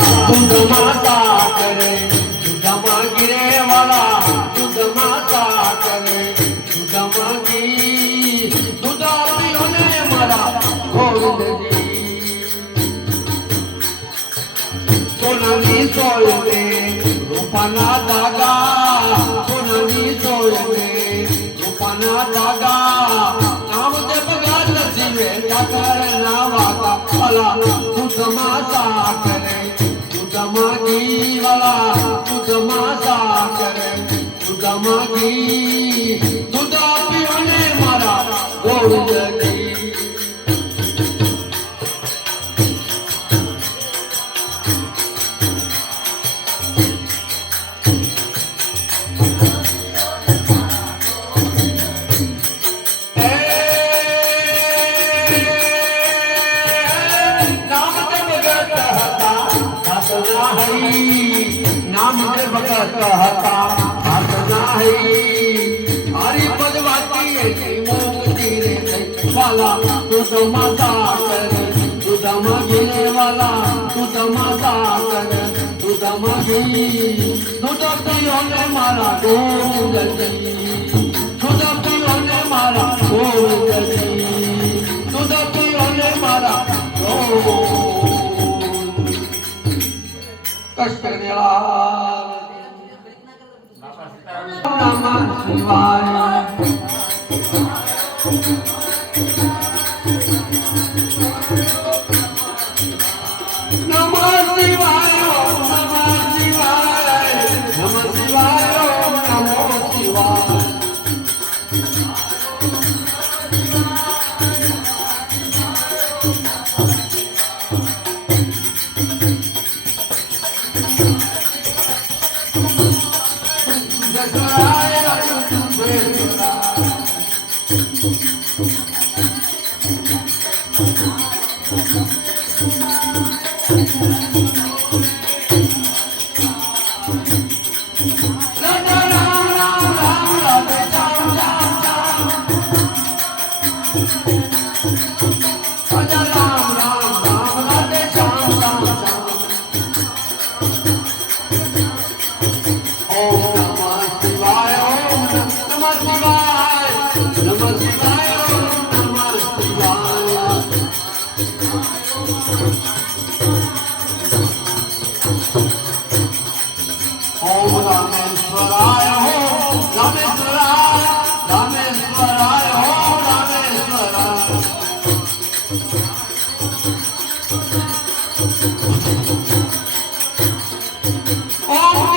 दूध माता करे दूध मागिरे वाला दूध माता करे दूध मागी दूध पियोने मला गोविंद जी सोनानी सोयने रूपाना दागा सोनानी सोयने रूपाना दागा नाम ते बघात जीवे टाकर नावाका मला दूध माता करे मागी वाला दूध माता करे दूध मागी दूध पियोने मला गोविंद जी नाम दे भगत कहता हाथ नाही हरि पदवाती मोक्ती रे वाला दूध माता कर दूध मागिने वाला दूध माता कर दूध मागी दूध पियोने माला गोविंद जी दूध पियोने माला गोविंद जी दूध पियोने माला गोविंद कष्ट करनेला नमः शिवाय नमः शिवाय नमः शिवाय नमः शिवाय नमः शिवाय ओम रामेश्वराय हो रामेश्वराय रामेश्वराय हो रामेश्वराय ओम